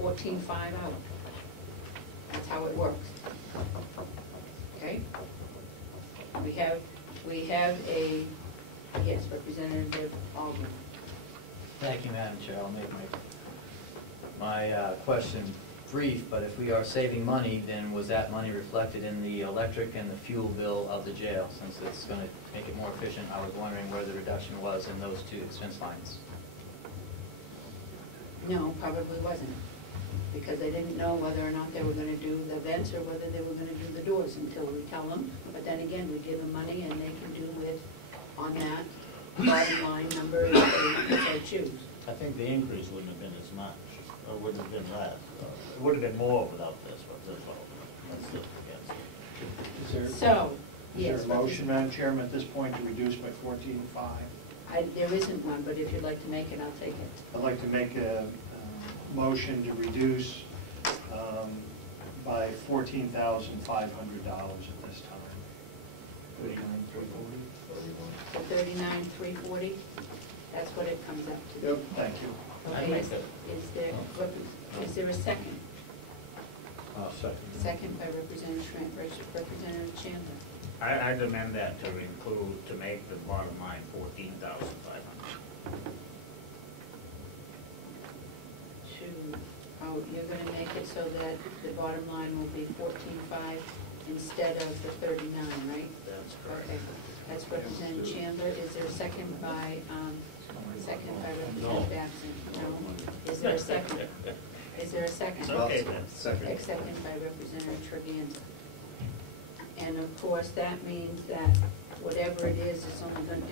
14.5 out. That's how it works. Okay? We have a, yes, Representative Alden. Thank you, Madam Chair. I'll make my question brief, but if we are saving money, then was that money reflected in the electric and the fuel bill of the jail? Since it's going to make it more efficient, I was wondering where the reduction was in those two expense lines. No, probably wasn't, because they didn't know whether or not they were going to do the vents or whether they were going to do the doors until we tell them. But then again, we give them money and they can do with, on that bottom line number if they choose. I think the increase wouldn't have been as much, or wouldn't have been less. It would have been more without this, but this all, that's just against. Yes. Is there a motion, Madam Chairman, at this point to reduce by 14.5? There isn't one, but if you'd like to make it, I'll take it. I'd like to make a motion to reduce by $14,500 at this time. So 39,340. That's what it comes up to. Yep. Thank you. Okay. Is there a second? Second. Second by Representative Chandler. I'd amend that to include, to make the bottom line 14,500. Oh, you're going to make it so that the bottom line will be 14.5 instead of the 39, right? That's correct. Okay. That's Representative Chandler. Is there a second by Representative Babson? No. Is there a second? Is there a second? Okay, second. Second by Representative Trevisan. And of course, that means that whatever it is, it's only going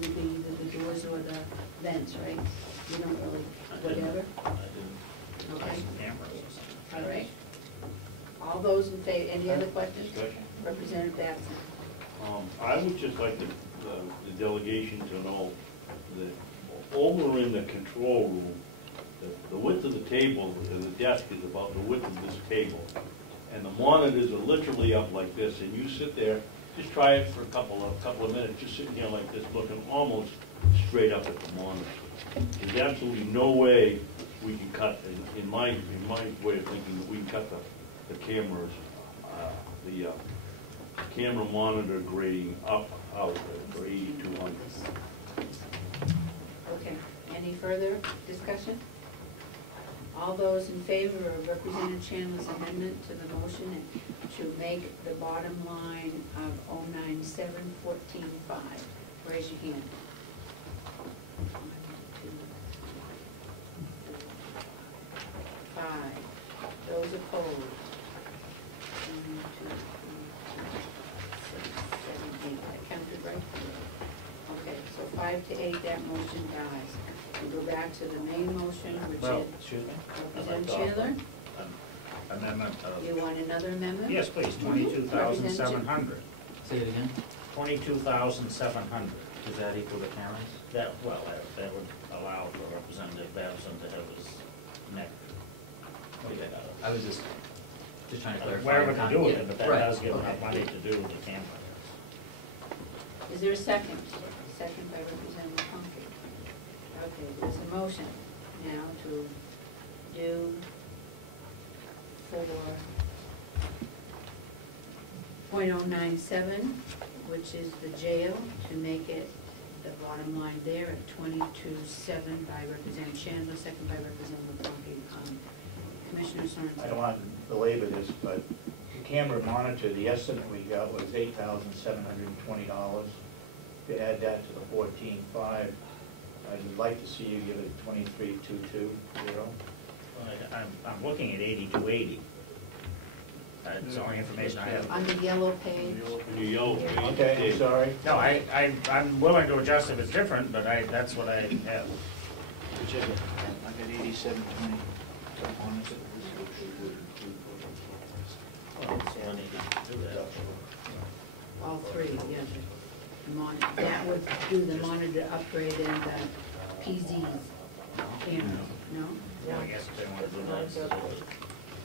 to be either the doors or the vents, right? You don't really, whatever? Okay. All right. All those in favor, any other questions? Representative Babson. I would just like the delegation to know that over in the control room, the width of the table and the desk is about the width of this table. And the monitors are literally up like this, and you sit there, just try it for a couple of minutes, just sitting here like this, looking almost straight up at the monitor. There's absolutely no way we can cut, in my way of thinking, that we can cut the cameras, the camera monitor grading out for 8,200. Okay. Any further discussion? All those in favor of Representative Chandler's amendment to the motion to make the bottom line of 097,145, raise your hand. 5. Those opposed? 1, 2, 3, 4, 5, 6, 7, 8. I counted right? Okay, so 5 to 8, that motion dies. We go back to the main motion, which is Representative Chandler. Amendment. You want another amendment? Yes, please. 22,700. Say it again. 22,700. Does that equal the cameras? That would allow for Representative Babson to have his neck. Okay. I was just trying to clarify. Wherever to do it, but that right. does give enough money to do the camera. Is there a second? Second by Representative Conkey. Okay, there's a motion now to do for .097, which is the jail, to make it the bottom line there at 22.7 by Representative Chandler, second by Representative Conkey. Commissioner Sorensen. I don't want to belabor this, but the camera monitor, the estimate we got was $8,720. To add that to the 14.5, I'd like to see you give it 23,220. I'm looking at 8280. That's the only information I have. On the yellow page. In your yellow page. Okay, I'm sorry. No, I'm willing to adjust if it's different, but that's what I have. Whichever. I got 8720. All three, yeah. That would do the monitor upgrade and the PZs cameras, no? Well, I guess if they want to do that.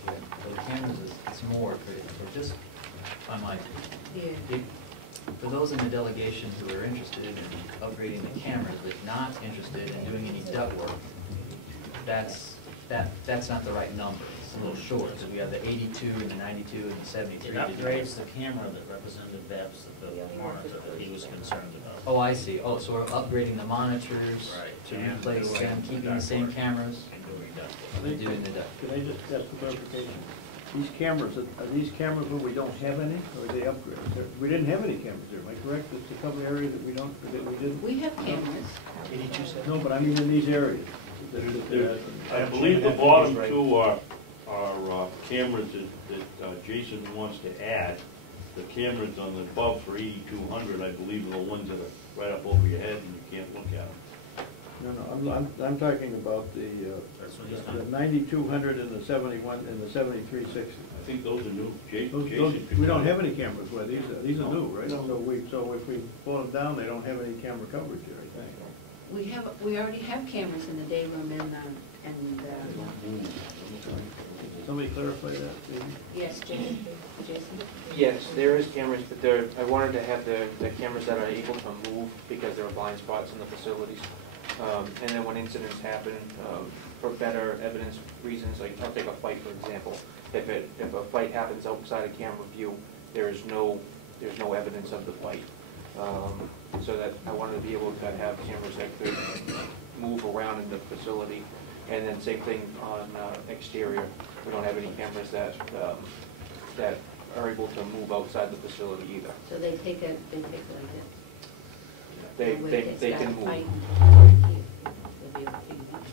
The cameras it's more for just on my. Yeah. For those in the delegation who are interested in upgrading the cameras but not interested in doing any duct work, that's that's not the right number. It's a little short, because we have the 82 and the 92 and the 73. It upgrades the camera that Representative Babs, the monitor that he was concerned about. Oh, I see. Oh, so we're upgrading the monitors Right. to And replace doing them, keeping the duct same work. cameras, And doing duct and work. doing the duct. Can I just ask for clarification? These cameras, are these cameras where we don't have any, or are they upgrades? We didn't have any cameras there, am I correct? It's a couple areas that we didn't? We have cameras. 82 No, but I mean in these areas. I believe the bottom two are cameras that Jason wants to add. The cameras on the above for 8,200, I believe, are the ones that are right up over your head and you can't look at them. No, I'm talking about That's what he's the done. 9,200 and the 71, and the 7360. I think those are new. Those, we don't have any cameras where these are No. new, right? So if we pull them down, they don't have any camera coverage here, I think. We already have cameras in the day room and Somebody clarify that, please? yes, Jason? Yes, there is cameras, but I wanted to have the cameras that are able to move because there are blind spots in the facilities. And then when incidents happen, for better evidence reasons, like I'll take a fight, for example. If a fight happens outside of camera view, there's no evidence of the fight. So that I wanted to be able to have cameras that could move around in the facility. And then same thing on exterior. We don't have any cameras that are able to move outside the facility either. So they take like this. They When it can starts move. fighting, they'll be able to figure it out.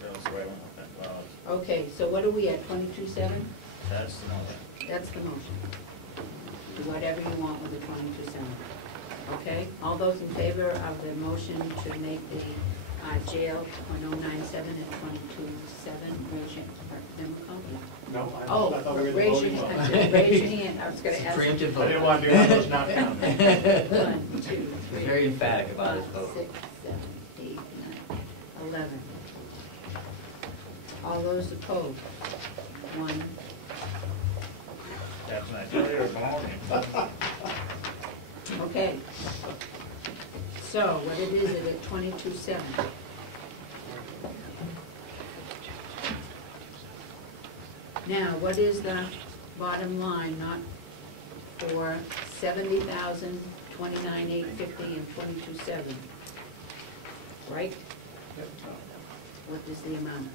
That was the right one. Well, Okay, so what are we at, 22.7? that's the one. That's the motion. Do whatever you want with the 22.7. Okay, all those in favor of the motion to make the jail 0.097 and 22.7, raise your hand. No, I Oh, thought we were raise your voting on hand, it. raise your hand, I was gonna ask. Preemptive I vote. didn't want to be one of those not counted. 1, 2, 3, Very emphatic about his 5, vote. 6, 7, 8, 9, 11. All those opposed? 1. That's when I tell you, baloney. Okay. So what it is at 22.7? Now, what is the bottom line, not for 70,000, 29,850, and 22.7? Right? What is the amount?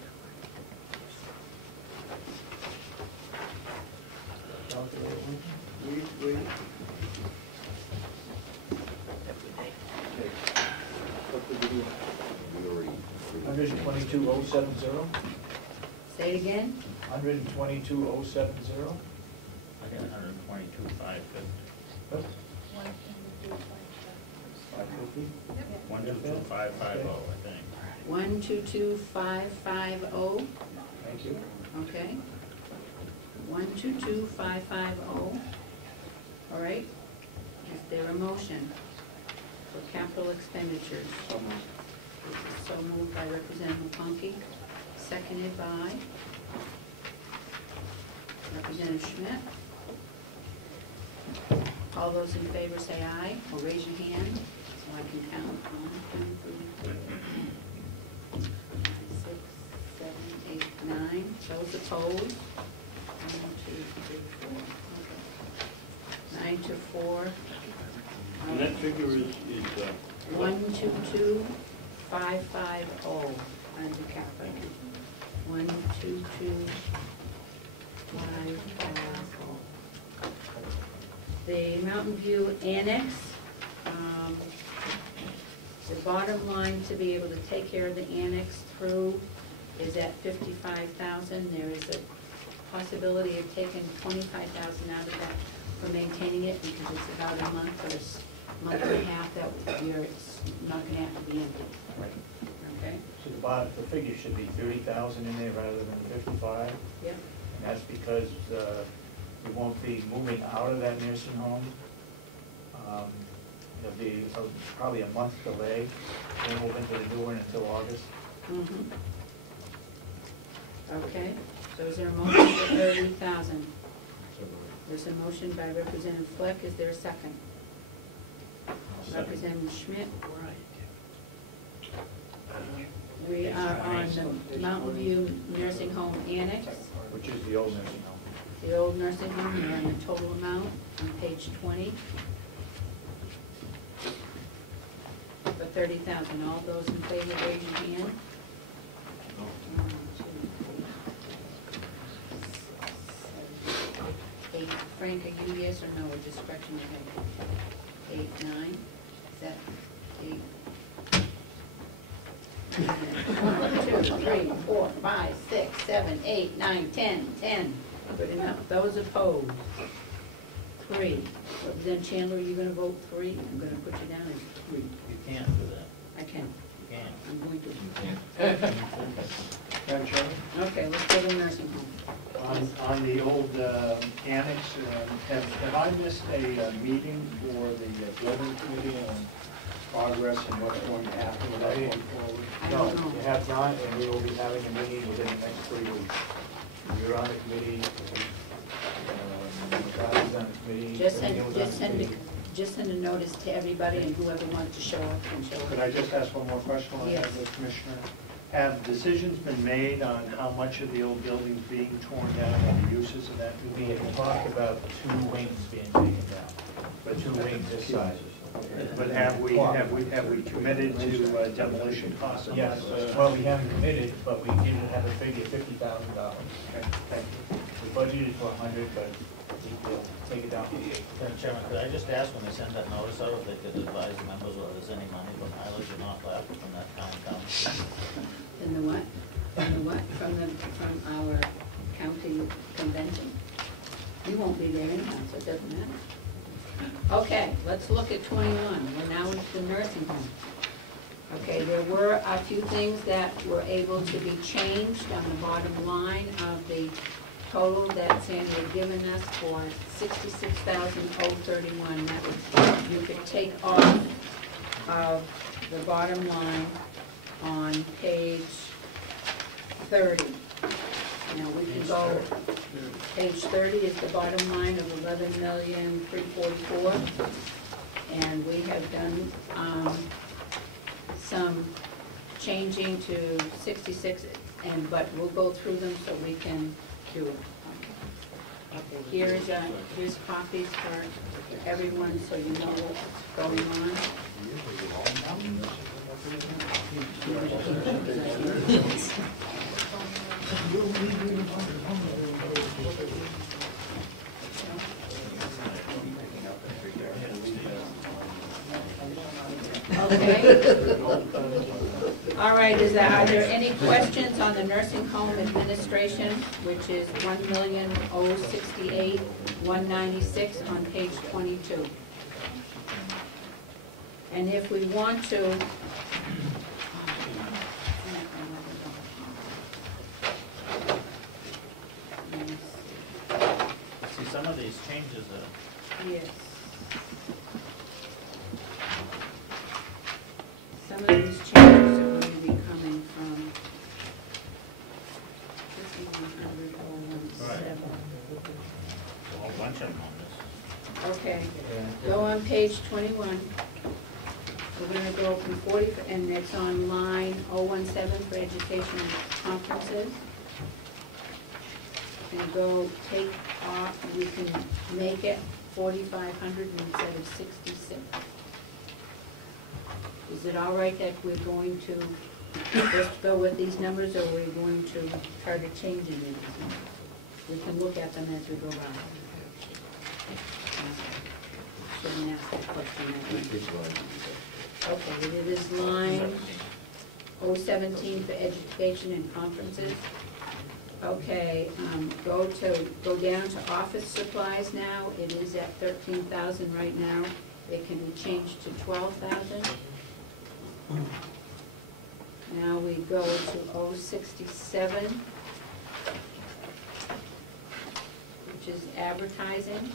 $122,070. Say it again? $122,070. I got 122,550. 122,550, I think. 122,550, Thank you. okay? 122,550, all right? Is there a motion for capital expenditures? So moved by Representative Punky, seconded by Representative Schmidt. All those in favor say aye, or raise your hand, so I can count. 1, 2, 3, 4, 5, 6, 7, 8, 9. Those opposed? 1, 2, 3, 4. Okay. 9 to 4. And that figure is 122,550 under capital. 122,550. The Mountain View Annex, the bottom line to be able to take care of the annex through is at 55,000. There is a possibility of taking 25,000 out of that for maintaining it because it's about a month or a month and a half that it's not gonna have to be empty. Okay? So the figure should be 30,000 in there rather than 55. Yep. And that's because we won't be moving out of that nursing home. There'll be probably a month delay. We'll move into the new one until August. Mm-hmm. Okay, so is there a motion for 30,000? There's a motion by Representative Fleck. Is there a second? Representative Schmidt. We are on the Mountain View Nursing Home Annex, Which is the old nursing home. the old nursing home, we're on the total amount on page 20. For 30,000, all those in favor, raise your hand. 1, 2, 3, 4, 5, 6, 7, 8. Frank, are you yes or no, or just scratching your head? 8, 9, is that 8? 1, 2, 3, 4, 5, 6, 7, 8, 9, 10, 10. Good enough. Those opposed? 3. Representative Chandler, are you gonna vote 3? I'm gonna put you down as 3. You can't do that. I can. You can't. I'm going to. Madam Chairman? Okay, let's go to nursing home. On the old annex, have I missed a meeting for the building committee on progress and what's going to happen with that going forward? I No, don't know. you have not, and we will be having a meeting within the next 3 weeks. You're on the committee, McCarthy's on the committee. Just Daniel was on the committee. send a notice to everybody, and whoever wants to show up can show Could up. I just ask one more question while I have the commissioner? Have decisions been made on how much of the old building's being torn down and the uses of that? We had talked about 2 wings being taken down, but 2 wings this size. But have we committed to demolition costs? Yes, well, we haven't committed, but we did have a figure, $50,000. Okay, thank you. We budgeted for 100, but we'll take it down to 80. Madam Chairman, could I just ask when they send that notice out, if they could advise members whether there's any money for mileage or not left from that town council? In the what? From the what? From our county convention? You won't be there anyhow, so it doesn't matter. Okay, let's look at 21. We're now into the nursing home. Okay, there were a few things that were able to be changed on the bottom line of the total that Sandy had given us for $66,031. That was, you could take off of the bottom line on page 30. Now we can go, page 30 is the bottom line of $11,344,000, and we have done some changing to 66, but we'll go through them so we can do it. Okay, here's copies for everyone so you know what's going on. Okay. All right, are there any questions on the nursing home administration, which is $1,068,196 on page 22? And if we want to, See, some of these changes are, yes. Some of these changes are going to be coming from 5100 a whole bunch of them on this. Okay, go on page 21. We're going to go from 40, and it's on line 017 for education and conferences. And go take off, we can make it 4,500 instead of 66. Is it all right that we're going to just go with these numbers, or are we going to try to change any of these numbers? We can look at them as we go by. Shouldn't ask that question. Okay, it is line 017 for education and conferences. Okay, go down to office supplies now. It is at 13,000 right now. It can be changed to 12,000. Now we go to 067, which is advertising.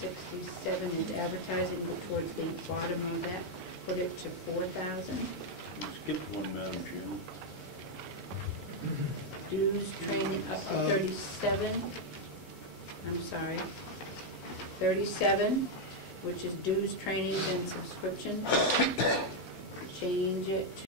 67 is advertising, go towards the bottom of that. Put it to 4,000. Skip one, Madam Chairman. Dues training up to 37. I'm sorry. 37, which is dues, trainings, and subscriptions. Change it to